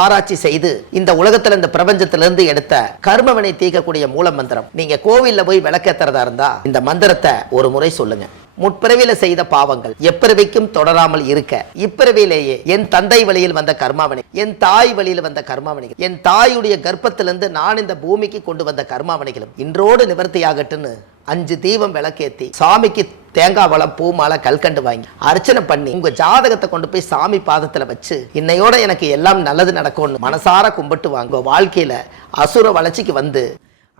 ஆராய்ச்சி செய்து இந்த உலகத்துல இந்த பிரபஞ்சத்திலிருந்து எடுத்த கர்மவினை தீர்க்கக்கூடிய மூல மந்திரம். நீங்க கோவில்ல போய் விளக்கேத்துறதா இருந்தா இந்த மந்திரத்தை ஒரு முறை சொல்லுங்க. முற்பிறவியில செய்த பாவங்கள் எப்பிறவிக்கும் தொடராமல் இருக்க இப்பிறவியிலேயே என் தந்தை வழியில் வந்த கர்மாவனை, என் தாய் வழியில் வந்த கர்மாவனைகள், என் தாயுடைய கர்ப்பத்திலிருந்து நான் இந்த பூமிக்கு கொண்டு வந்த கர்மாவனைகளும் இன்றோடு நிவர்த்தியாகட்டுன்னு 5 தீபம் விளக்கேத்தி சாமிக்கு தேங்காய் வளம் பூ மாலை கல்கண்டு வாங்கி அர்ச்சனை பண்ணி உங்க ஜாதகத்தை கொண்டு போய் சாமி பாதத்துல வச்சு இன்னையோட எனக்கு எல்லாம் நல்லது நடக்கும்னு மனசார கும்பிட்டு வாங்க. வாழ்க்கையில அசுர வளர்ச்சிக்கு வந்து.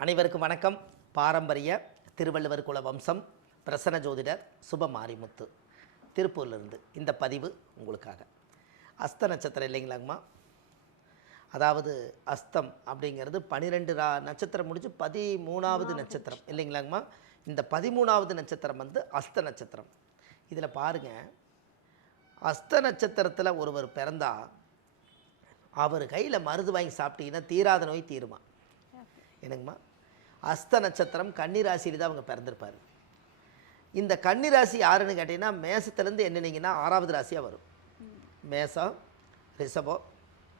அனைவருக்கும் வணக்கம். பாரம்பரிய திருவள்ளுவர் குல வம்சம் பிரசன்ன ஜோதிடர் சுப மாரிமுத்து திருப்பூர்லேருந்து இந்த பதிவு உங்களுக்காக. அஸ்த நட்சத்திரம் இல்லைங்களாங்கம்மா. அதாவது அஸ்தம் அப்படிங்கிறது 12 நட்சத்திரம் முடிச்சு 13வது நட்சத்திரம் இல்லைங்களாங்கம்மா. இந்த 13வது நட்சத்திரம் வந்து அஸ்த நட்சத்திரம். இதில் பாருங்கள், அஸ்த நட்சத்திரத்தில் ஒருவர் பிறந்தா அவர் கையில் மருந்து வாங்கி சாப்பிட்டீங்கன்னா தீராத நோய் தீருமா. என்னங்கம்மா, அஸ்த நட்சத்திரம் கன்னிராசியில் தான் அவங்க பிறந்திருப்பார். இந்த கன்னிராசி யாருன்னு கேட்டிங்கன்னா மேசத்துலேருந்து என்னன்னீங்கன்னா 6வது ராசியாக வரும். மேசம், ரிஷபம்,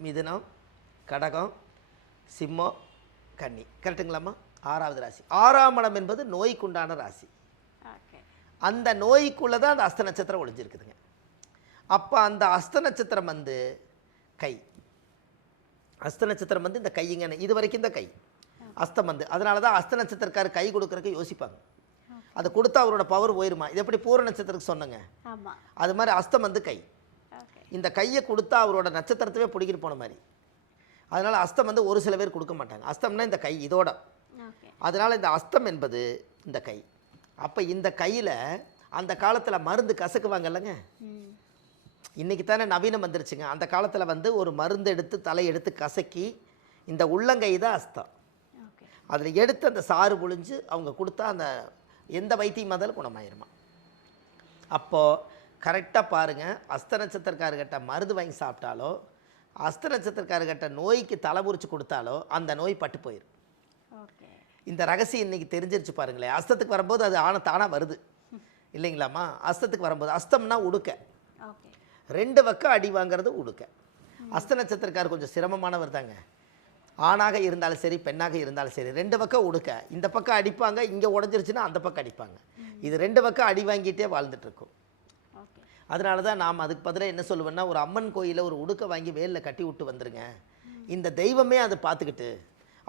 மிதுனம், கடகம், சிம்மம், கன்னி. கரெக்டுங்களாம்மா? 6வது ராசி. 6ஆம் இடம் என்பது நோய்க்குண்டான ராசி. அந்த நோய்க்குள்ளே தான் அந்த அஸ்த நட்சத்திரம் ஒழிஞ்சிருக்குதுங்க. அப்போ அந்த அஸ்த நட்சத்திரம் வந்து கை. அஸ்த நட்சத்திரம் வந்து இந்த கைங்க, இது வரைக்கும் இந்த கை அஸ்தம் வந்து. அதனால தான் அஸ்த நட்சத்திரக்காரர் கை கொடுக்குறதுக்கு யோசிப்பாங்க. அதை கொடுத்தா அவரோட பவர் போயிருமா. இது எப்படி பூர நட்சத்திரத்துக்கு சொன்னங்க, அது மாதிரி அஸ்தம் வந்து கை. இந்த கையை கொடுத்தா அவரோட நட்சத்திரத்தவே பிடிக்கிட்டு போன மாதிரி. அதனால் அஸ்தம் வந்து ஒரு சில பேர் கொடுக்க மாட்டாங்க. அஸ்தம்னா இந்த கை இதோட. அதனால் இந்த அஸ்தம் என்பது இந்த கை. அப்போ இந்த கையில் அந்த காலத்தில் மருந்து கசக்குவாங்கல்லங்க. இன்றைக்கி தானே நவீனம் வந்துருச்சுங்க. அந்த காலத்தில் வந்து ஒரு மருந்து எடுத்து தலை எடுத்து கசக்கி இந்த உள்ளங்கை தான் அஸ்தம். அதில் எடுத்து அந்த சாறு புழிஞ்சு அவங்க கொடுத்தா அந்த எந்த வைத்தியம் இருந்தாலும் குணமாயிருமா. அப்போது கரெக்டாக பாருங்கள், அஸ்த நட்சத்திரக்காரர்கிட்ட மருந்து வாங்கி சாப்பிட்டாலோ அஸ்த நட்சத்திரக்காரர்கிட்ட நோய்க்கு தலைமுறிச்சு கொடுத்தாலோ அந்த நோய் பட்டு போயிடும். இந்த ரகசியம் இன்றைக்கி தெரிஞ்சிருச்சு பாருங்களேன். அஸ்தத்துக்கு வரும்போது அது தானாக வருது இல்லைங்களாம்மா. அஸ்தத்துக்கு வரும்போது அஸ்தம்னா உடுக்க, 2 பக்கம் அடி வாங்கிறது உடுக்க. அஸ்த நட்சத்திரக்காரர் கொஞ்சம் சிரமமானவர் தாங்க. ஆணாக இருந்தாலும் சரி பெண்ணாக இருந்தாலும் சரி 2 பக்கம் உடுக்க. இந்த பக்கம் அடிப்பாங்க, இங்கே உடஞ்சிருச்சுன்னா அந்த பக்கம் அடிப்பாங்க. இது 2 பக்கம் அடி வாங்கிட்டே வாழ்ந்துட்டுருக்கும். அதனால தான் நாம் அதுக்கு பதிலாக என்ன சொல்லுவேன்னா, ஒரு அம்மன் கோயிலில் ஒரு உடுக்க வாங்கி வேலில் கட்டி விட்டு வந்துருங்க. இந்த தெய்வமே அதை பார்த்துக்கிட்டு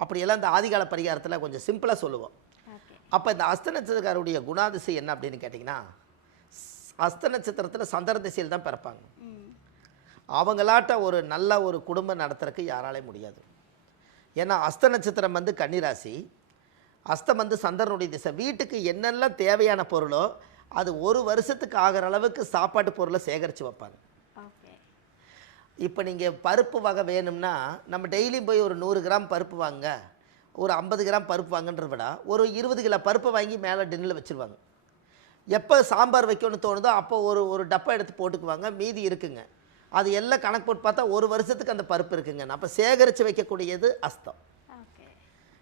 அப்படியெல்லாம் இந்த ஆதிகால பரிகாரத்தில் கொஞ்சம் சிம்பிளாக சொல்லுவோம். அப்போ இந்த அஸ்த நட்சத்திரக்காரருடைய குணாதிசை என்ன அப்படின்னு கேட்டிங்கன்னா, அஸ்த நட்சத்திரத்தில் சந்திர திசையில் தான் பிறப்பாங்க. அவங்களாட்ட ஒரு நல்ல ஒரு குடும்பம் நடத்துறதுக்கு யாராலே முடியாது. ஏன்னா அஸ்த நட்சத்திரம் வந்து கன்னிராசி, அஸ்தம் வந்து சந்திரனுடைய திசை. வீட்டுக்கு என்னெல்லாம் தேவையான பொருளோ அது ஒரு வருஷத்துக்கு ஆகிற அளவுக்கு சாப்பாட்டு பொருளை சேகரித்து வைப்பாங்க. இப்போ நீங்கள் பருப்பு வகை வேணும்னா நம்ம டெய்லியும் போய் ஒரு 100 கிராம் பருப்பு வாங்க, ஒரு 50 கிராம் பருப்பு வாங்கன்றத விட ஒரு 20 கிலோ பருப்பை வாங்கி மேலே டின்னில் வச்சுருவாங்க. எப்போ சாம்பார் வைக்கணும்னு தோணுதோ அப்போ ஒரு டப்பா எடுத்து போட்டுக்குவாங்க, மீதி இருக்குங்க. அது எல்லாம் கணக்கு போட்டு பார்த்தா ஒரு வருஷத்துக்கு அந்த பருப்பு இருக்குங்க. அப்போ சேகரித்து வைக்கக்கூடியது அஸ்தம்.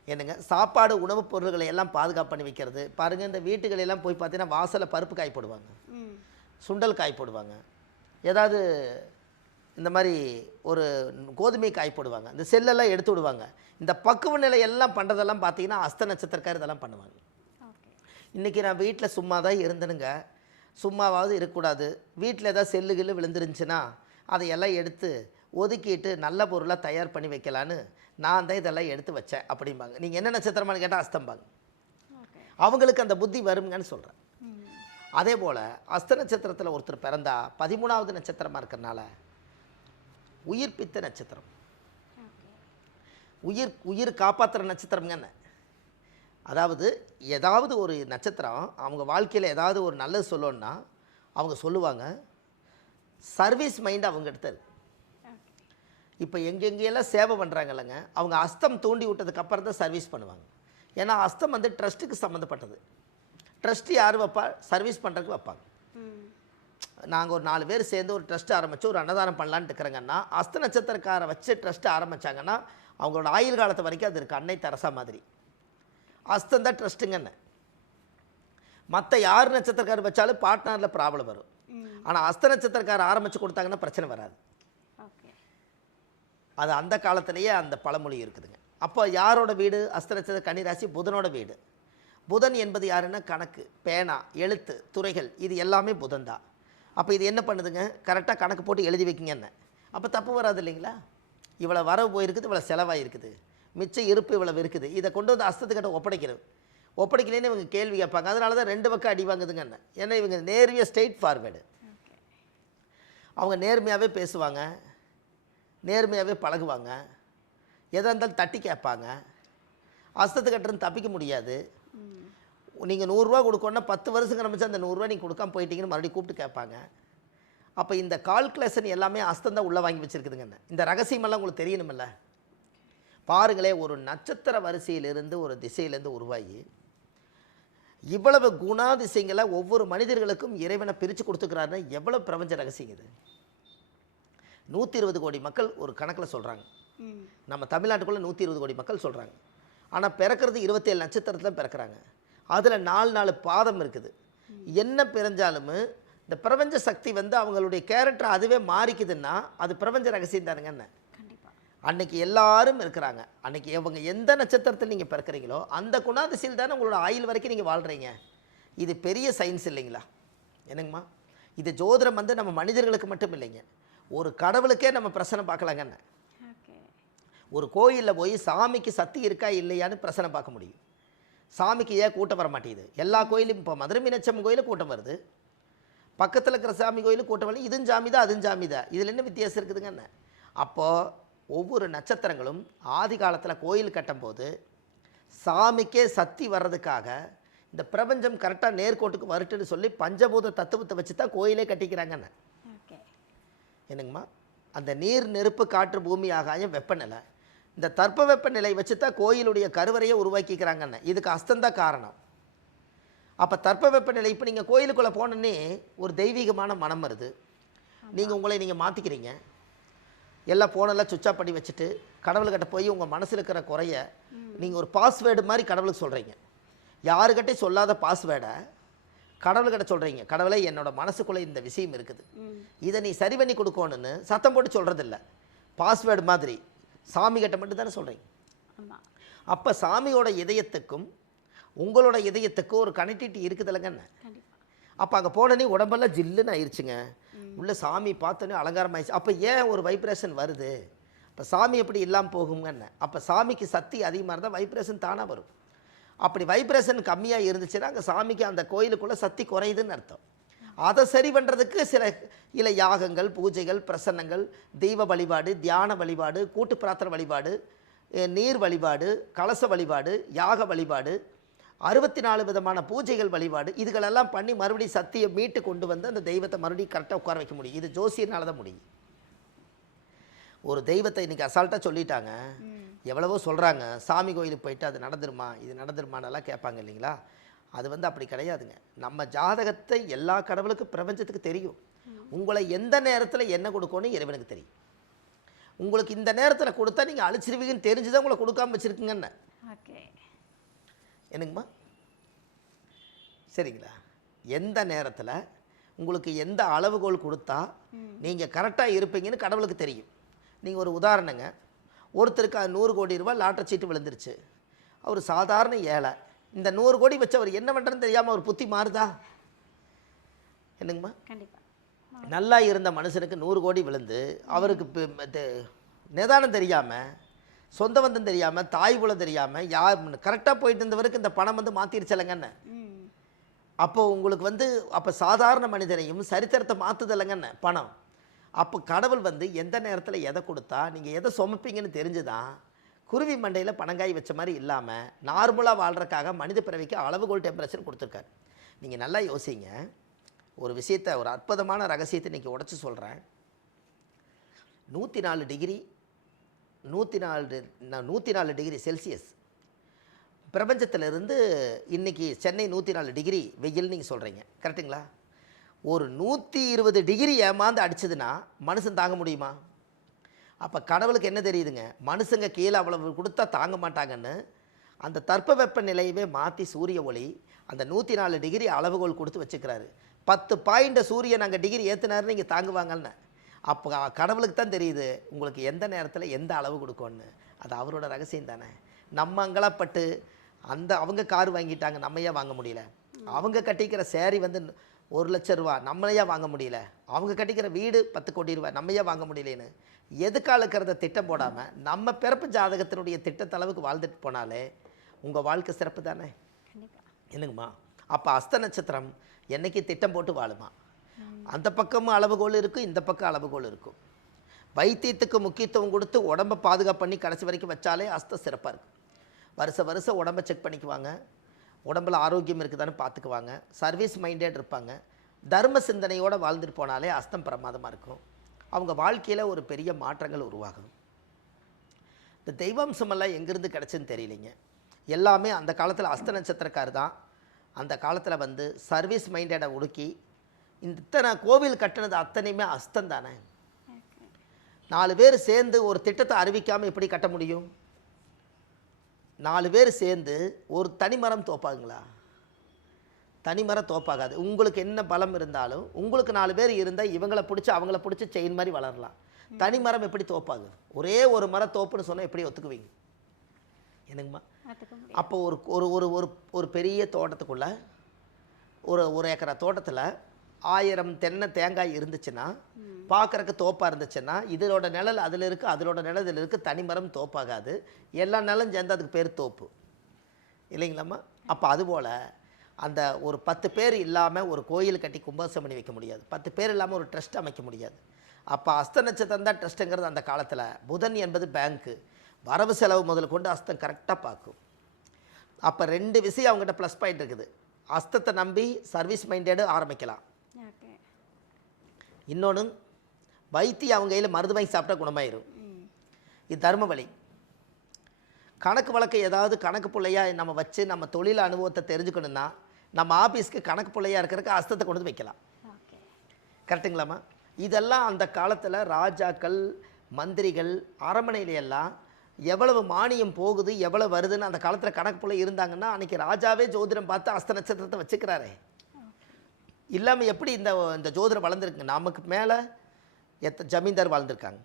என்னங்க, சாப்பாடு உணவுப் பொருள்களை எல்லாம் பாதுகாப்பு பண்ணி வைக்கிறது. பாருங்கள், இந்த வீட்டுகளெல்லாம் போய் பார்த்தீங்கன்னா வாசலில் பருப்பு காய் போடுவாங்க, சுண்டல் காய் போடுவாங்க, ஏதாவது இந்த மாதிரி ஒரு கோதுமை காய் போடுவாங்க, இந்த செல்லெல்லாம் எடுத்து விடுவாங்க. இந்த பக்குவ நிலை எல்லாம் பண்ணுறதெல்லாம் பார்த்தீங்கன்னா அஸ்த நட்சத்திரக்காரர் இதெல்லாம் பண்ணுவாங்க. இன்றைக்கி நான் வீட்டில் சும்மா தான் இருந்தேனுங்க, சும்மாவாவது இருக்கக்கூடாது, வீட்டில் ஏதாவது செல்லு கில்லு விழுந்துருந்துச்சுன்னா அதையெல்லாம் எடுத்து ஒதுக்கிட்டு நல்ல பொருளாக தயார் பண்ணி வைக்கலான்னு நான் தான் இதெல்லாம் எடுத்து வச்சேன் அப்படிம்பாங்க. நீங்கள் என்ன நட்சத்திரமானு கேட்டால் அஸ்தம்பாங்க. அவங்களுக்கு அந்த புத்தி வருங்கன்னு சொல்கிறேன். அதே போல் அஸ்த நட்சத்திரத்தில் ஒருத்தர் பிறந்தா 13வது நட்சத்திரமாக இருக்கிறனால உயிர்ப்பித்த நட்சத்திரம், உயிர் காப்பாற்றுற நட்சத்திரம்ங்க. அதாவது ஏதாவது ஒரு நட்சத்திரம் அவங்க வாழ்க்கையில் ஏதாவது ஒரு நல்லது சொல்லணுன்னா அவங்க சொல்லுவாங்க. சர்வீஸ் மைண்ட் அவங்க எடுத்தது. இப்போ எங்கெங்கெல்லாம் சேவை பண்ணுறாங்கல்லங்க, அவங்க அஸ்தம் தூண்டி விட்டதுக்கப்புறம் தான் சர்வீஸ் பண்ணுவாங்க. ஏன்னா அஸ்தம் வந்து ட்ரஸ்ட்டுக்கு சம்மந்தப்பட்டது. ட்ரஸ்ட்டு யார் வைப்பா? சர்வீஸ் பண்ணுறதுக்கு வைப்பாங்க. நாங்கள் ஒரு 4 பேர் சேர்ந்து ஒரு ட்ரஸ்ட் ஆரம்பித்து ஒரு அன்னதானம் பண்ணலான்னு இருக்கிறாங்கன்னா அஸ்த நட்சத்திரக்காரை வச்சு ட்ரஸ்ட்டு ஆரம்பித்தாங்கன்னா அவங்களோட ஆயுள் காலத்தை வரைக்கும் அது இருக்குது. அன்னை தெரசா மாதிரி அஸ்தம் தான் ட்ரஸ்ட்டுங்கன்னு. மற்ற யார் நட்சத்திரக்காரர் வச்சாலும் பார்ட்னரில் ப்ராப்ளம் வரும். ஆனால் அஸ்த நட்சத்திரக்காரர் ஆரம்பித்து கொடுத்தாங்கன்னா பிரச்சனை வராது. அது அந்த காலத்திலேயே அந்த பழமொழி இருக்குதுங்க. அப்போ யாரோட வீடு? அஸ்த நட்சத்திர கன்னிராசி புதனோட வீடு. புதன் என்பது யாருன்னா கணக்கு, பேனா, எழுத்து துறைகள், இது எல்லாமே புதன் தான். அப்போ இது என்ன பண்ணுதுங்க? கரெக்டாக கணக்கு போட்டு எழுதி வைக்கிங்க என்ன. அப்போ தப்பு வராது இல்லைங்களா? இவ்வளோ வரவு போயிருக்குது, இவ்வளோ செலவாக இருக்குது, மிச்சம் இருப்பு இவ்வளவு இருக்குது, இதை கொண்டு வந்து அஸ்தத்துக்கிட்ட ஒப்படைக்கிறது. ஒப்படைக்கலன்னு இவங்க கேள்வி கேட்பாங்க. அதனால தான் 2 பக்கம் அடி வாங்குதுங்க என்ன. ஏன்னா இவங்க நேர்மையாக ஸ்ட்ரெயிட் ஃபார்வேர்டு. அவங்க நேர்மையாகவே பேசுவாங்க, நேர்மையாகவே பழகுவாங்க, எதாக இருந்தாலும் தட்டி கேட்பாங்க. அஸ்தத்து கட்டுறது தப்பிக்க முடியாது. நீங்கள் 100 ரூபா கொடுக்கணுன்னா 10 வருஷம் கிளம்பிச்சு அந்த 100 ரூபா நீங்கள் கொடுக்காம போயிட்டீங்கன்னு மறுபடியும் கூப்பிட்டு கேட்பாங்க. அப்போ இந்த கால்குலேஷன் எல்லாமே அஸ்தம் தான் உள்ளே வாங்கி வச்சுருக்குதுங்கண்ணே. இந்த ரகசியமெல்லாம் உங்களுக்கு தெரியணுமில்ல. பாருங்களேன், ஒரு நட்சத்திர வரிசையிலிருந்து ஒரு திசையிலேருந்து உருவாகி இவ்வளவு குணாதிசயங்களை ஒவ்வொரு மனிதர்களுக்கும் இறைவனை பிரித்து கொடுத்துக்கிறாருன்னா எவ்வளோ பிரபஞ்ச ரகசியம் இது. 120 கோடி மக்கள் ஒரு கணக்கில் சொல்கிறாங்க. நம்ம தமிழ்நாட்டுக்குள்ளே 120 கோடி மக்கள் சொல்கிறாங்க. ஆனால் பிறக்கிறது 27 நட்சத்திரத்தில் பிறக்கிறாங்க. அதில் 4 பாதம் இருக்குது. என்ன பிறஞ்சாலும் இந்த பிரபஞ்ச சக்தி வந்து அவங்களுடைய கேரக்டர் அதுவே மாறிக்குதுன்னா அது பிரபஞ்ச ரகசியம் தானுங்கண்ணே. அன்னைக்கு எல்லாரும் இருக்கிறாங்க. அன்னைக்கு இவங்க எந்த நட்சத்திரத்தில் நீங்கள் பிறக்கிறீங்களோ அந்த குணாதிசையில் தானே உங்களோட ஆயுள் வரைக்கும் நீங்கள் வாழ்கிறீங்க. இது பெரிய சயின்ஸ் இல்லைங்களா? என்னங்கம்மா, இது ஜோதிடம் வந்து நம்ம மனிதர்களுக்கு மட்டும் இல்லைங்க, ஒரு கடவுளுக்கே நம்ம பிரச்சனை பார்க்கலாங்கண்ணே. ஒரு கோயிலில் போய் சாமிக்கு சக்தி இருக்கா இல்லையான்னு பிரச்சனை பார்க்க முடியும். சாமிக்கு ஏன் கூட்டம் வர மாட்டேங்குது? எல்லா கோயிலும் இப்போ மதுரை மீனாட்சி அம்மன் கோயிலும் கூட்டம் வருது, பக்கத்தில் இருக்கிற சாமி கோயிலும் கூட்டம் வரல. இதுவும் சாமி தான் அதுவும் சாமி தான், இதில் என்ன வித்தியாசம் இருக்குதுங்கண்ணே? அப்போது ஒவ்வொரு நட்சத்திரங்களும் ஆதி காலத்தில் கோயில் கட்டும்போது சாமிக்கே சக்தி வர்றதுக்காக இந்த பிரபஞ்சம் கரெக்டாக நேர்கோட்டுக்கு வரட்டுன்னு சொல்லி பஞ்சபூத தத்துவத்தை வச்சு தான் கோயிலே கட்டிக்கிறாங்கண்ணே. என்னங்கம்மா, அந்த நீர், நெருப்பு, காற்று, பூமி, ஆகாயம், வெப்பநிலை, இந்த தட்ப வெப்பநிலை வச்சு தான் கோயிலுடைய கருவறையை உருவாக்கிக்கிறாங்கண்ணே. இதுக்கு அஸ்தந்தான் காரணம். அப்போ தட்ப வெப்பநிலை, இப்போ நீங்கள் கோயிலுக்குள்ளே போனோன்னே ஒரு தெய்வீகமான மனம் வருது. நீங்கள் உங்களை நீங்கள் மாற்றிக்கிறீங்க. எல்லாம் ஃபோனெல்லாம் சுவிட்ச் ஆஃப் பண்ணி வச்சுட்டு கடவுள்கிட்ட போய் உங்கள் மனசில் இருக்கிற குறைய நீங்கள் ஒரு பாஸ்வேர்டு மாதிரி கடவுளுக்கு சொல்கிறீங்க. யாருக்கிட்டையும் சொல்லாத பாஸ்வேர்டை கடவுள்கிட்ட சொல்கிறீங்க. கடவுளை, என்னோட மனசுக்குள்ளே இந்த விஷயம் இருக்குது, இதை நீ சரி பண்ணி கொடுக்கணுன்னு சத்தம் போட்டு சொல்கிறதில்ல, பாஸ்வேர்டு மாதிரி சாமிகிட்ட மட்டும் தானே சொல்கிறீங்க. அப்போ சாமியோட இதயத்துக்கும் உங்களோட இதயத்துக்கும் ஒரு கனெக்டிவிட்டி இருக்குதுல்லங்கண்ணே. அப்போ அங்கே போனோன்னே உடம்பெல்லாம் ஜில்லுன்னு ஆயிடுச்சுங்க. உள்ள சாமி பார்த்தோன்னே அலங்காரம் ஆயிடுச்சு. அப்போ ஏன் ஒரு வைப்ரேஷன் வருது? இப்போ சாமி எப்படி இல்லாமல் போகுங்கன்னு. அப்போ சாமிக்கு சக்தி அதிகமாக இருந்தால் வைப்ரேஷன் தானாக வரும். அப்படி வைப்ரேஷன் கம்மியாக இருந்துச்சுன்னா அங்கே சாமிக்கு அந்த கோயிலுக்குள்ளே சக்தி குறையுதுன்னு அர்த்தம். அதை சரி பண்ணுறதுக்கு சில யாகங்கள், பூஜைகள், பிரசன்னங்கள், தெய்வ வழிபாடு, தியான வழிபாடு, கூட்டு பிரார்த்தனை வழிபாடு, நீர் வழிபாடு, கலச வழிபாடு, யாக வழிபாடு, 64 விதமான பூஜைகள் வழிபாடு, இதுகளெல்லாம் பண்ணி மறுபடியும் சக்தியை மீட்டு கொண்டு வந்து அந்த தெய்வத்தை மறுபடியும் கரெக்டாக உட்கார வைக்க முடியும். இது ஜோசியனால தான் முடியும். ஒரு தெய்வத்தை இன்றைக்கி அசால்ட்டாக சொல்லிட்டாங்க, எவ்வளவோ சொல்கிறாங்க, சாமி கோயிலுக்கு போயிட்டு அது நடந்துருமா இது நடந்துருமானெல்லாம் கேட்பாங்க இல்லைங்களா? அது வந்து அப்படி கிடையாதுங்க. நம்ம ஜாதகத்தை எல்லா கடவுளுக்கும் பிரபஞ்சத்துக்கு தெரியும். உங்களை எந்த நேரத்தில் என்ன கொடுக்கணும் இறைவனுக்கு தெரியும். உங்களுக்கு இந்த நேரத்தில் கொடுத்தா நீங்கள் அழிச்சிருவீங்கன்னு தெரிஞ்சுதான் உங்களை கொடுக்காம வச்சுருக்குங்கன்னு. என்னங்கம்மா, சரிங்களா? எந்த நேரத்தில் உங்களுக்கு எந்த அளவுகோல் கொடுத்தா நீங்கள் கரெக்டாக இருப்பீங்கன்னு கடவுளுக்கு தெரியும். நீங்கள் ஒரு உதாரணங்க, ஒருத்தருக்கு 100 கோடி ரூபாய் லாட்டரி சீட்டு விழுந்துருச்சு. அவர் சாதாரண ஏழை. இந்த 100 கோடி வச்சு அவர் என்ன பண்ணுறதுன்னு தெரியாமல் அவர் புத்தி மாறுதா? என்னங்கம்மா, நல்லா இருந்த மனுஷனுக்கு 100 கோடி விழுந்து அவருக்கு நிதானம் தெரியாமல், சொந்த பந்தம் தெரியாமல், தாய் குலம் தெரியாமல், கரெக்டாக போயிட்டு இருந்தவருக்கு இந்த பணம் வந்து மாற்றிருச்சலைங்கண்ணே. அப்போ உங்களுக்கு வந்து அப்போ சாதாரண மனிதனையும் சரித்திரத்தை மாற்றுதலைங்கண்ணே பணம். அப்போ கடவுள் வந்து எந்த நேரத்தில் எதை கொடுத்தா நீங்கள் எதை சுமப்பீங்கன்னு தெரிஞ்சுதான் குருவி மண்டையில் பணங்காய் வச்ச மாதிரி இல்லாமல் நார்மலாக வாழ்கிறக்காக மனித பிறவிக்கு அளவுகோல் டெம்பரேச்சர் கொடுத்துருக்காரு. நீங்கள் நல்லா யோசிங்க. ஒரு விஷயத்தை, ஒரு அற்புதமான ரகசியத்தை இன்றைக்கி உடச்சி சொல்கிறேன். 104 டிகிரி 104 டிகிரி செல்சியஸ் பிரபஞ்சத்திலிருந்து இன்றைக்கி சென்னை 104 டிகிரி வெயில் நீங்கள் சொல்கிறீங்க, கரெக்டுங்களா? ஒரு 120 டிகிரி ஏமாந்து அடிச்சதுன்னா மனுஷன் தாங்க முடியுமா? அப்போ கடவுளுக்கு என்ன தெரியுதுங்க, மனுஷங்க கீழே அவ்வளவு கொடுத்தா தாங்க மாட்டாங்கன்னு அந்த தட்ப வெப்ப நிலையவே மாற்றி சூரிய ஒளி அந்த 104 டிகிரி அளவுகோல் கொடுத்து வச்சுக்கிறாரு. 10 பாயிண்ட்டை சூரியன் அங்கே டிகிரி ஏற்றினாருன்னு இங்கே தாங்குவாங்கன்னு. அப்போ கடவுளுக்கு தான் தெரியுது உங்களுக்கு எந்த நேரத்தில் எந்த அளவு கொடுக்கணும்னு. அது அவரோட ரகசியம் தானே. நம்ம அங்கலாப்பட்டு அவங்க கார் வாங்கிட்டாங்க, நம்ம ஏன் வாங்க முடியல? அவங்க கட்டிக்கிற சேரீ வந்து 1,00,000 ரூபா, நம்மளையா வாங்க முடியல? அவங்க கட்டிக்கிற வீடு 10 கோடி ரூபாய், நம்மையா வாங்க முடியலன்னு எதுக்காக இருக்கிறத திட்டம் போடாமல் நம்ம பிறப்பு ஜாதகத்தினுடைய திட்டத்தளவுக்கு வாழ்ந்துட்டு போனாலே உங்கள் வாழ்க்கை சிறப்பு தானே. என்னங்கம்மா? அப்போ அஸ்த நட்சத்திரம் என்னைக்கு திட்டம் போட்டு வாழுமா? அந்த பக்கமும் அளவுகோல் இருக்கும், இந்த பக்கம் அளவுகோல் இருக்கும். வைத்தியத்துக்கு முக்கியத்துவம் கொடுத்து உடம்பை பாதுகாப்பு பண்ணி கடைசி வரைக்கும் வச்சாலே அஸ்தம் சிறப்பாக இருக்கும். வருஷம் உடம்பை செக் பண்ணிக்குவாங்க, உடம்பில் ஆரோக்கியம் இருக்குதான்னு பார்த்துக்குவாங்க, சர்வீஸ் மைண்டட் இருப்பாங்க, தர்ம சிந்தனையோடு வாழ்ந்துட்டு போனாலே அஸ்தம் பிரமாதமாக இருக்கும். அவங்க வாழ்க்கையில் ஒரு பெரிய மாற்றங்கள் உருவாகும். இந்த தெய்வாம்சமெல்லாம் எங்கேருந்து கிடச்சின்னு தெரியலைங்க. எல்லாமே அந்த காலத்தில் அஸ்த நட்சத்திரக்கார் தான் அந்த காலத்தில் வந்து சர்வீஸ் மைண்டடை ஒடுக்கி இத்தனை கோவில் கட்டினது அத்தனையுமே அஸ்தம் தானே. 4 பேர் சேர்ந்து ஒரு திட்டத்தை அறிவிக்காமல் எப்படி கட்ட முடியும்? 4 பேர் சேர்ந்து ஒரு தனிமரம் தோப்பாகுங்களா? தனிமரம் தோப்பாகாது. உங்களுக்கு என்ன பலம் இருந்தாலும் உங்களுக்கு 4 பேர் இருந்தால் இவங்களை பிடிச்சி அவங்கள பிடிச்சி செயின் மாதிரி வளரலாம். தனிமரம் எப்படி தோப்பாகுது? ஒரே ஒரு மரம் தோப்புன்னு சொன்னால் எப்படி ஒத்துக்குவீங்க? என்னங்கம்மா? அப்போ ஒரு ஒரு ஒரு ஒரு ஒரு பெரிய தோட்டத்துக்குள்ளே ஒரு ஏக்கரா தோட்டத்தில் 1000 தென்னை தேங்காய் இருந்துச்சுன்னா, பார்க்குறக்கு தோப்பாக இருந்துச்சுன்னா, இதோட நிழல் அதில் இருக்குது, அதோட நிழல் இதில் இருக்குது, தனிமரம் தோப்பாகாது. எல்லா நிலம் சேர்ந்து அதுக்கு பேர் தோப்பு இல்லைங்களாம்மா? அப்போ அதுபோல் அந்த ஒரு 10 பேர் இல்லாமல் ஒரு கோயில் கட்டி கும்பாபிஷேகம் பண்ணி வைக்க முடியாது. 10 பேர் இல்லாமல் ஒரு ட்ரஸ்ட் அமைக்க முடியாது. அப்போ அஸ்த நட்சத்திரம் தான் ட்ரஸ்ட்டுங்கிறது. அந்த காலத்தில் புதன் என்பது பேங்க்கு, வரவு செலவு முதல் கொண்டு அஸ்தம் கரெக்டாக பார்க்கும். அப்போ 2 விஷயம் அவங்ககிட்ட ப்ளஸ் பாயிண்ட் இருக்குது. அஸ்தத்தை நம்பி சர்வீஸ் மைண்டடு ஆரம்பிக்கலாம். இன்னொன்று, வைத்தியம் அவங்க கையில் மருந்து வாங்கி சாப்பிட்டா குணமாயிரும். இது தர்ம வழி. கணக்கு வழக்கு ஏதாவது கணக்கு பிள்ளையாக நம்ம வச்சு நம்ம தொழில் அனுபவத்தை தெரிஞ்சுக்கணுன்னா நம்ம ஆஃபீஸ்க்கு கணக்கு பிள்ளையாக இருக்கிறதுக்கு அஸ்தத்தை கொண்டு வந்து வைக்கலாம். கரெக்டுங்களாம்மா? இதெல்லாம் அந்த காலத்தில் ராஜாக்கள், மந்திரிகள், அரண்மனையிலையெல்லாம் எவ்வளவு மானியம் போகுது, எவ்வளவு வருதுன்னு அந்த காலத்தில் கணக்கு பிள்ளை இருந்தாங்கன்னா அன்றைக்கி ராஜாவே ஜோதிடம் பார்த்து அஸ்த நட்சத்திரத்தை வச்சுக்கிறாரே. இல்லாமல் எப்படி இந்த ஜோதிடம் வளர்ந்துருக்குங்க? நமக்கு மேலே ஜமீன்தார் வாழ்ந்திருக்காங்க,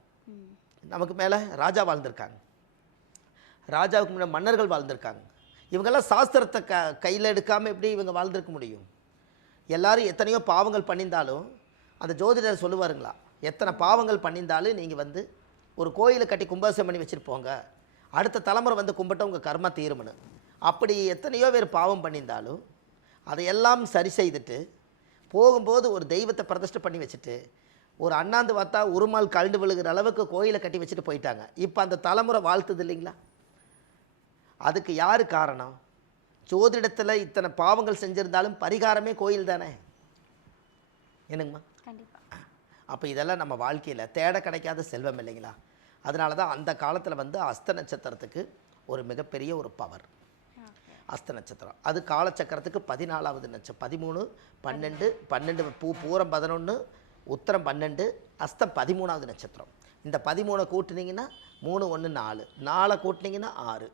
நமக்கு மேலே ராஜா வாழ்ந்திருக்காங்க, ராஜாவுக்கு முன்னாடி மன்னர்கள் வாழ்ந்திருக்காங்க. இவங்கெல்லாம் சாஸ்திரத்தை கையில் எடுக்காமல் எப்படி இவங்க வாழ்ந்திருக்க முடியும்? எல்லாரும் எத்தனையோ பாவங்கள் பண்ணியிருந்தாலும் அந்த ஜோதிடர் சொல்லுவாருங்களா, எத்தனை பாவங்கள் பண்ணியிருந்தாலும் நீங்கள் வந்து ஒரு கோயிலை கட்டி கும்பாபிஷேகம் பண்ணி வச்சுருப்போங்க, அடுத்த தலைமுறை வந்து கும்பிட்ட உங்கள் கர்மா தீருமனு. அப்படி எத்தனையோ பேர் பாவம் பண்ணியிருந்தாலும் அதையெல்லாம் சரி செய்துட்டு போகும்போது ஒரு தெய்வத்தை பிரதிஷ்டை பண்ணி வச்சுட்டு ஒரு அண்ணாந்து பார்த்தா உருமால் கழுண்டு விழுகிற அளவுக்கு கோயிலை கட்டி வச்சுட்டு போயிட்டாங்க. இப்போ அந்த தலைமுறை வாழ்த்துது இல்லைங்களா? அதுக்கு யார் காரணம்? ஜோதிடத்தில் இத்தனை பாவங்கள் செஞ்சுருந்தாலும் பரிகாரமே கோயில் தானே. என்னங்கம்மா? கண்டிப்பாக. அப்போ இதெல்லாம் நம்ம வாழ்க்கையில் தேட கிடைக்காத செல்வம் இல்லைங்களா? அதனால தான் அந்த காலத்தில் வந்து அஸ்த நட்சத்திரத்துக்கு ஒரு மிகப்பெரிய ஒரு பவர். அஸ்த நட்சத்திரம் அது காலச்சக்கரத்துக்கு 14வது நட்சத்திரம். 13, 12, 12 பூரம் 11, உத்தரம் 12, அஸ்தம் 13வது நட்சத்திரம். இந்த 13 கூட்டினீங்கன்னா 3, 1, 4, 4 கூட்டினீங்கன்னா 6,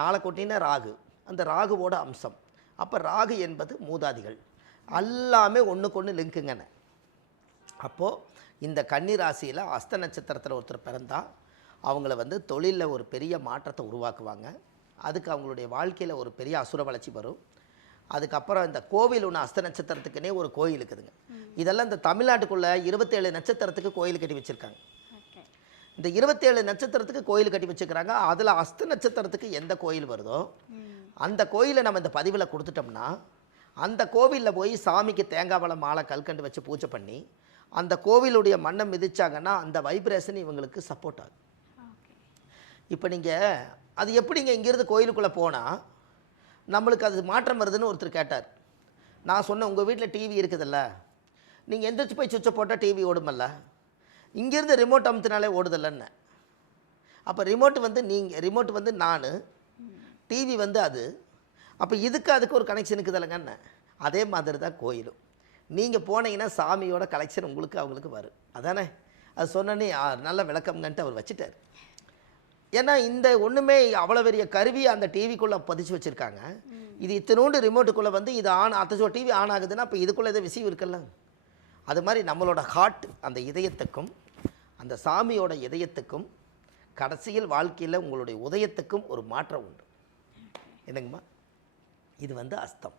4 கூட்டிங்கன்னா ராகு, அந்த ராகுவோட அம்சம். அப்போ ராகு என்பது மூதாதிகள் எல்லாமே ஒன்றுக்கு ஒன்று லிங்க்குங்கன்னு. அப்போது இந்த கன்னி ராசியில் அஸ்த நட்சத்திரத்தில் ஒருத்தர் பிறந்தால் அவங்கள வந்து தொழிலில் ஒரு பெரிய மாற்றத்தை உருவாக்குவாங்க. அதுக்கு அவங்களுடைய வாழ்க்கையில் ஒரு பெரிய அசுர வளர்ச்சி வரும். அதுக்கப்புறம் இந்த கோவில் ஒன்று அஸ்த நட்சத்திரத்துக்குன்னே ஒரு கோயில் இருக்குதுங்க. இதெல்லாம் இந்த தமிழ்நாட்டுக்குள்ளே 27 நட்சத்திரத்துக்கு கோயில் கட்டி வச்சுருக்காங்க. இந்த 27 நட்சத்திரத்துக்கு கோயில் கட்டி வச்சுக்கிறாங்க. அதில் அஸ்த நட்சத்திரத்துக்கு எந்த கோயில் வருதோ அந்த கோயிலை நம்ம இந்த பதிவில் கொடுத்துட்டோம்னா அந்த கோவிலில் போய் சாமிக்கு தேங்காய் பழம் மாலை கல்கண்டு வச்சு பூஜை பண்ணி அந்த கோவிலுடைய மண்ணை மிதிச்சாங்கன்னா அந்த வைப்ரேஷன் இவங்களுக்கு சப்போர்ட் ஆகும். இப்போ நீங்கள் அது எப்படிங்க இங்கேருந்து கோயிலுக்குள்ளே போனால் நம்மளுக்கு அது மாற்றம் வருதுன்னு ஒருத்தர் கேட்டார். நான் சொன்னேன், உங்கள் வீட்டில் டிவி இருக்குதில்ல, நீங்கள் எந்திரிச்சு போய் சுவிட்சை போட்டால் டிவி ஓடுமல்ல, இங்கேருந்து ரிமோட் அமுத்தினாலே ஓடுதில்லன்னு. அப்போ ரிமோட் வந்து நான், டிவி வந்து அது. அப்போ அதுக்கு ஒரு கனெக்ஷன் இருக்குதில்லங்கன்னு. அதே மாதிரி தான் கோயிலும். நீங்கள் போனீங்கன்னா சாமியோட கலெக்ஷன் உங்களுக்கு அவங்களுக்கு வரும். அதானே? அது சொன்னோன்னே நல்ல விளக்கம்ங்கன்ட்டு அவர் வச்சுட்டார். ஏன்னா இந்த ஒன்றுமே அவ்வளோ பெரிய கருவி அந்த டிவிக்குள்ளே பதிச்சு வச்சுருக்காங்க. இது இத்தினோண்டு ரிமோட்டுக்குள்ளே வந்து இது அத்தச்சோ டிவி ஆன் ஆகுதுன்னா அப்போ இதுக்குள்ளே எதோ விஷயம் இருக்குல்ல. அது மாதிரி நம்மளோட ஹார்ட் அந்த இதயத்துக்கும் அந்த சாமியோட இதயத்துக்கும் கடைசியில் வாழ்க்கையில் உங்களுடைய உதயத்துக்கும் ஒரு மாற்றம் உண்டு. என்னங்கம்மா, இது வந்து அஸ்தம்.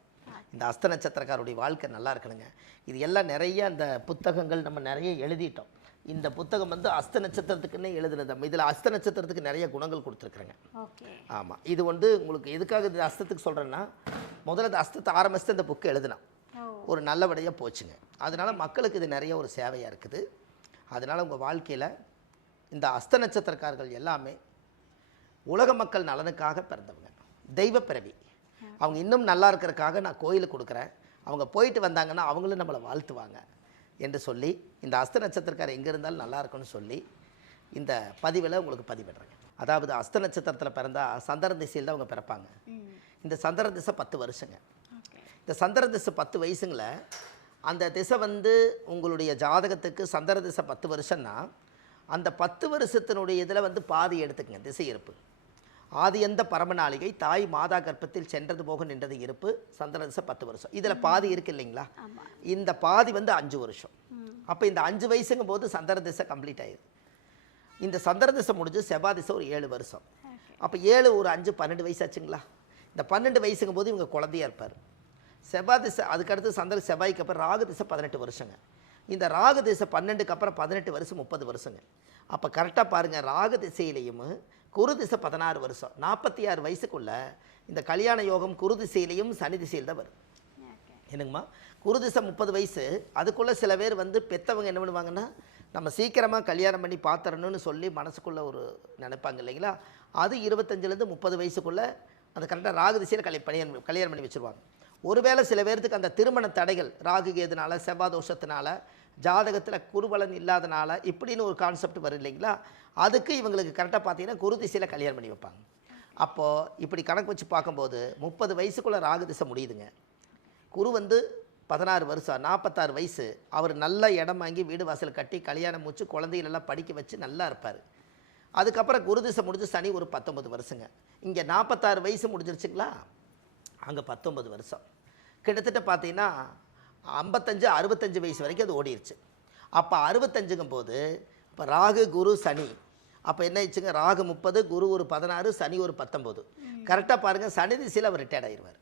இந்த அஸ்த நட்சத்திரக்காருடைய வாழ்க்கை நல்லா இருக்கணுங்க. இது எல்லாம் நிறைய அந்த புத்தகங்கள் நம்ம நிறைய எழுதிட்டோம். இந்த புத்தகம் வந்து அஸ்த நட்சத்திரத்துக்குன்னே எழுதுனது. இதில் அஸ்த நட்சத்திரத்துக்கு நிறைய குணங்கள் கொடுத்துருக்குறேங்க. ஆமாம், இது வந்து உங்களுக்கு எதுக்காக இந்த அஸ்தத்துக்கு சொல்கிறேன்னா, முதல்ல இந்த அஸ்தத்தை ஆரம்பித்து இந்த புக்கு எழுதினான், ஒரு நல்லபடியாக போச்சுங்க. அதனால் மக்களுக்கு இது நிறைய ஒரு சேவையாக இருக்குது. அதனால் உங்கள் வாழ்க்கையில் இந்த அஸ்த நட்சத்திரக்காரர்கள் எல்லாமே உலக மக்கள் நலனுக்காக பிறந்தவங்க, தெய்வ பிறவி. அவங்க இன்னும் நல்லா இருக்கிறதுக்காக நான் கோயிலுக்கு கொடுக்குறேன், அவங்க போயிட்டு வந்தாங்கன்னா அவங்களும் நம்மளை வாழ்த்துவாங்க என்று சொல்லி, இந்த அஸ்த நட்சத்திரக்காரர் எங்கே இருந்தாலும் நல்லா இருக்குன்னு சொல்லி இந்த பதிவில் உங்களுக்கு பதிவிடுறேங்க. அதாவது அஸ்த நட்சத்திரத்தில் பிறந்தால் சந்திர திசையில் தான் அவங்க பிறப்பாங்க. இந்த சந்திர திசை 10 வருஷங்க. இந்த சந்திர திசை 10 வயசுங்கள அந்த திசை வந்து உங்களுடைய ஜாதகத்துக்கு சந்திர திசை 10 வருஷம்னா அந்த 10 வருஷத்தினுடைய இதில் வந்து பாதி எடுத்துக்கங்க. திசை இருப்பு ஆதி எந்த பரமநாளிகை தாய் மாதா கர்ப்பத்தில் சென்றது போக நின்றது இருப்பு சந்திர திசை 10 வருஷம். இதில் பாதி இருக்கு இல்லைங்களா? இந்த பாதி வந்து 5 வருஷம். அப்போ இந்த 5 வயசுங்கும் போது சந்திர திசை கம்ப்ளீட் ஆயிடுது. இந்த சந்திர திசை முடிஞ்சு செவ்வாய் திசை ஒரு 7 வருஷம். அப்போ 7 ஒரு 5 12 வயசு ஆச்சுங்களா? இந்த 12 வயசுங்கும் போது இவங்க குழந்தையா இருப்பார். செவ்வாய் திசை அதுக்கடுத்து சந்திர செவ்வாய்க்கு அப்புறம் ராகு திசை 18 வருஷங்க. இந்த ராகு திசை 12க்கு அப்புறம் 18 வருஷம் 30 வருஷங்க. அப்போ கரெக்டாக பாருங்கள், ராகு திசையிலையும் குரு திசை 16 வருஷம் 46 வயசுக்குள்ள இந்த கல்யாண யோகம் குரு திசையிலையும் சனி திசையில் தான் வரும். என்னங்கம்மா, குரு திசை 30 வயசு. அதுக்குள்ளே சில பேர் வந்து பெற்றவங்க என்ன பண்ணுவாங்கன்னா, நம்ம சீக்கிரமாக கல்யாணம் பண்ணி பார்த்துறணும்னு சொல்லி மனசுக்குள்ளே ஒரு நினைப்பாங்க இல்லைங்களா? அது 25லேருந்து 30 வயசுக்குள்ளே அந்த கரெக்டாக ராகு திசையில் கல்யாணம் பண்ணி வச்சுருவாங்க. ஒருவேளை சில பேர்த்துக்கு அந்த திருமண தடைகள் ராகு கேதுனால செவ்வாய் தோஷத்தினால ஜாதகத்தில் குருபலன் இல்லாதனால இப்படின்னு ஒரு கான்செப்ட் வரும் இல்லைங்களா? அதுக்கு இவங்களுக்கு கரெக்டாக பார்த்தீங்கன்னா குரு திசையில் கல்யாணம் பண்ணி வைப்பாங்க. அப்போது இப்படி கணக்கு வச்சு பார்க்கும்போது 30 வயசுக்குள்ளே ராகு திசை முடியுதுங்க. குரு வந்து 16 வருஷம் 46 வயசு. அவர் நல்ல இடம் வாங்கி வீடு வாசல் கட்டி கல்யாணம் முடிச்சு குழந்தைகளெல்லாம் படிக்க வச்சு நல்லா இருப்பார். அதுக்கப்புறம் குரு திசை முடிஞ்சு சனி ஒரு 19 வருஷங்க. இங்கே 46 வயசு முடிஞ்சிருச்சுங்களா? அங்கே 19 வருஷம். கிட்டத்தட்ட பார்த்தீங்கன்னா 55 65 வயசு வரைக்கும் அது ஓடிடுச்சு. அப்போ 65ங்கும் போது இப்போ ராகு குரு சனி அப்போ என்ன ஆயிடுச்சுங்க? ராகு 30, குரு ஒரு 16, சனி ஒரு 19. கரெக்டாக பாருங்கள், சனி திசையில் அவர் ரிட்டையர்ட் ஆயிடுவார்.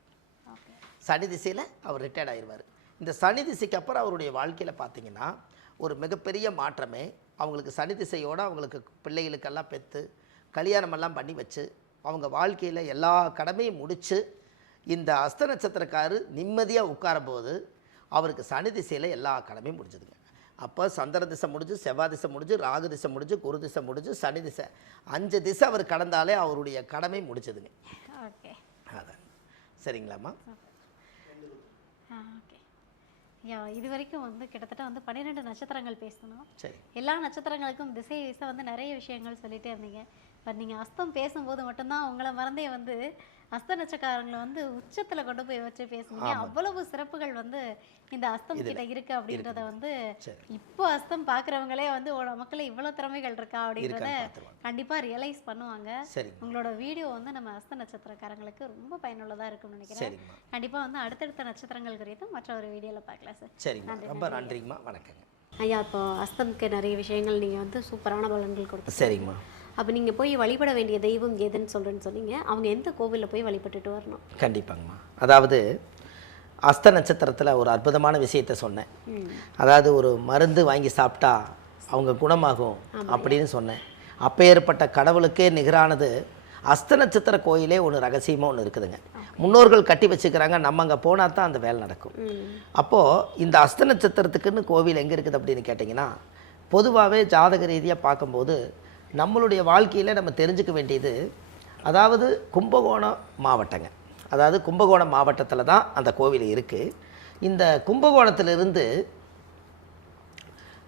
சனி திசையில் அவர் ரிட்டையர்ட் ஆயிடுவார். இந்த சனி திசைக்கு அப்புறம் அவருடைய வாழ்க்கையில் பார்த்தீங்கன்னா ஒரு மிகப்பெரிய மாற்றமே. அவங்களுக்கு சனி திசையோடு அவங்களுக்கு பிள்ளைகளுக்கெல்லாம் பெற்று கல்யாணமெல்லாம் பண்ணி வச்சு அவங்க வாழ்க்கையில் எல்லா கடமையும் முடித்து இந்த அஸ்த நட்சத்திரக்காரு நிம்மதியாக உட்காரும்போது அவருக்கு சனி திசையில் எல்லா கடமையும் முடிஞ்சதுங்க. அப்போ சந்திர திசை முடிஞ்சு செவ்வாய் திசை முடிஞ்சு ராகு திசை முடிஞ்சு குரு திசை முடிஞ்சு சனி திசை 5 திசை அவர் கடந்தாலே அவருடைய கடமை முடிச்சதுங்க. ஓகே, அதான் சரிங்களாம்மா? ஓகே. இது வரைக்கும் வந்து கிட்டத்தட்ட வந்து 12 நட்சத்திரங்கள் பேசணும். சரி, எல்லா நட்சத்திரங்களுக்கும் திசை வந்து நிறைய விஷயங்கள் சொல்லிகிட்டே இருந்தீங்க. பட் நீங்கள் அஸ்தம் பேசும்போது மட்டும்தான் உங்களை மறந்தே வந்து அஸ்த நட்சத்திரங்களை வந்து உச்சத்தில் கொண்டு போய் வச்சு பேசுனீங்க. அவ்வளவு சிறப்புகள் வந்து இந்த அஸ்தம் கிட்ட இருக்கு அப்படின்றத வந்து இப்போ அஸ்தம் பார்க்குறவங்களே வந்து மக்களே இவ்வளோ திறமைகள் இருக்கா அப்படின்றத கண்டிப்பாக ரியலைஸ் பண்ணுவாங்க. உங்களோட வீடியோ வந்து நம்ம அஸ்த நட்சத்திரக்காரங்களுக்கு ரொம்ப பயனுள்ளதாக இருக்கும்னு நினைக்கிறேன். கண்டிப்பாக வந்து அடுத்தடுத்த நட்சத்திரங்கள் குறித்தும் மற்ற ஒரு வீடியோவில் பார்க்கலாம் சார். சரி, ரொம்ப நன்றிங்கம்மா, வணக்கங்க ஐயா. இப்போ அஸ்தம்க்கு நிறைய விஷயங்கள் நீங்கள் வந்து சூப்பரான பலன்கள் கொடுத்து. சரிங்கம்மா. அப்போ நீங்கள் போய் வழிபட வேண்டிய தெய்வம் எதுன்னு சொல்கிறேன்னு சொன்னீங்க. அவங்க எந்த கோவிலில் போய் வழிபட்டுட்டு வரணும்? கண்டிப்பாங்கம்மா. அதாவது அஸ்த நட்சத்திரத்தில் ஒரு அற்புதமான விஷயத்த சொன்னேன். அதாவது ஒரு மருந்து வாங்கி சாப்பிட்டா அவங்க குணமாகும் அப்படின்னு சொன்னேன். அப்போ ஏற்பட்ட கடவுளுக்கே நிகரானது அஸ்த நட்சத்திர கோயிலே ஒன்று ரகசியமாக ஒன்று இருக்குதுங்க. முன்னோர்கள் கட்டி வச்சுக்கிறாங்க, நம்ம அங்கே போனால் தான் அந்த வேலை நடக்கும். அப்போது இந்த அஸ்த நட்சத்திரத்துக்குன்னு கோவில் எங்கே இருக்குது அப்படின்னு கேட்டிங்கன்னா, பொதுவாகவே ஜாதக ரீதியாக பார்க்கும்போது நம்மளுடைய வாழ்க்கையில் நம்ம தெரிஞ்சுக்க வேண்டியது, அதாவது கும்பகோணம் மாவட்டங்க. அதாவது கும்பகோணம் மாவட்டத்தில் தான் அந்த கோவில் இருக்குது. இந்த கும்பகோணத்திலிருந்து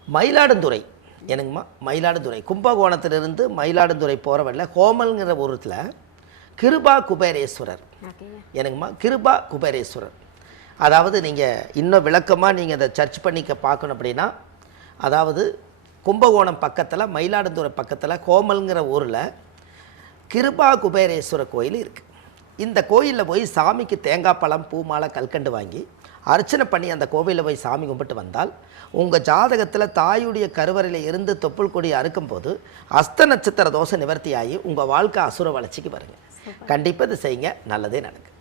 மயிலாடுதுறை, எனக்குமா மயிலாடுதுறை, கும்பகோணத்திலிருந்து மயிலாடுதுறை போகிற வழியில் கோமல்ங்கிற ஊரத்தில் கிருபா குபேரேஸ்வரர், எனக்குமா கிருபா குபேரேஸ்வரர். அதாவது நீங்கள் இன்னும் விளக்கமாக நீங்கள் அதை சர்ச் பண்ணிக்க பார்க்கணும் அப்படின்னா, அதாவது கும்பகோணம் பக்கத்தில் மயிலாடுதுறை பக்கத்தில் கோமல்ங்கிற ஊரில் கிருபா குபேரேஸ்வரர் கோயில் இருக்குது. இந்த கோயிலில் போய் சாமிக்கு தேங்காய் பழம் பூ மாலை கல்கண்டு வாங்கி அர்ச்சனை பண்ணி அந்த கோவிலில் போய் சாமி கும்பிட்டு வந்தால் உங்கள் ஜாதகத்தில் தாயுடைய கருவறையில் இருந்து தொப்புள் கொடி அறுக்கும்போது அஸ்த நட்சத்திர தோஷ நிவர்த்தியாகி உங்கள் வாழ்க்கை அசுர வளர்ச்சிக்கு வருங்க. கண்டிப்பாக இது செய்யுங்க, நல்லதே நடக்கும்.